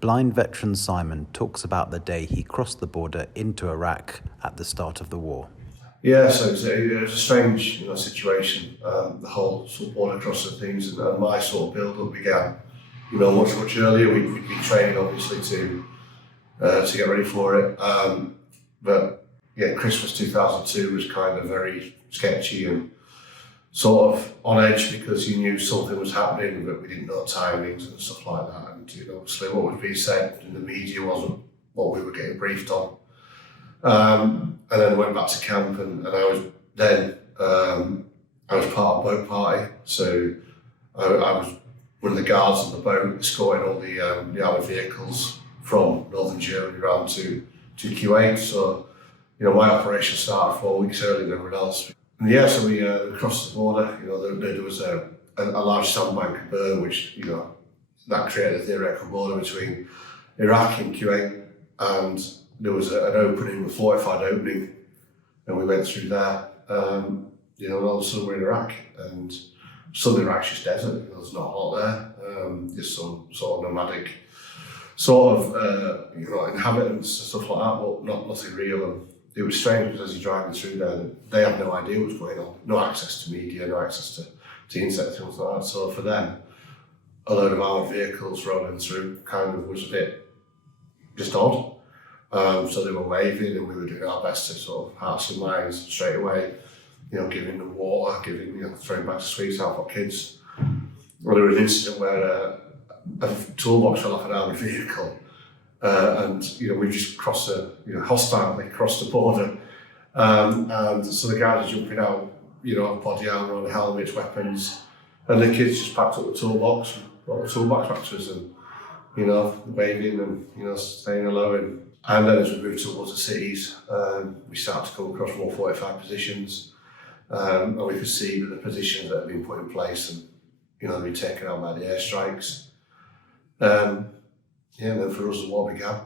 Blind veteran Simon talks about the day he crossed the border into Iraq at the start of the war. Yeah, so it was a strange situation, the whole sort of border crossing things, and my sort of build-up began, much earlier. We'd been training obviously to get ready for it, but yeah, Christmas 2002 was kind of very sketchy and sort of on edge because you knew something was happening, but we didn't know timings and stuff like that. And obviously, what was being said in the media wasn't what we were getting briefed on. And then went back to camp, and I was then I was part of boat party, so I was one of the guards on the boat escorting all the armored vehicles from northern Germany around to Kuwait. So my operation started 4 weeks earlier than everyone else. And yeah, so we crossed the border. There was a large sandbank at Bern, which that created a theoretical border between Iraq and Kuwait, and there was an opening, a fortified opening, and we went through there. And all of a sudden we're in Iraq, and southern Iraq's just desert. There's not a lot there. Just some sort of nomadic sort of inhabitants and stuff like that, but nothing real. And it was strange because as you're driving through there, they had no idea what was going on. No access to media, no access to internet, things like that. So for them, a load of armoured vehicles rolling through kind of was a bit just odd. So they were waving, and we were doing our best to sort of hearts and minds straight away, giving them water, throwing back to sweets out for kids. Well, there was an incident where a toolbox fell off an armoured vehicle, and we just crossed hostilely crossed the border, and so the guys are jumping out, body armour on, helmets, weapons, and the kids just packed up the toolbox, and brought the toolbox back to us, and waving and saying hello. And then as we moved towards the cities, we started to come across more fortified positions, and we could see that the positions that had been put in place and they'd been taken out by the airstrikes. And then for us the war began.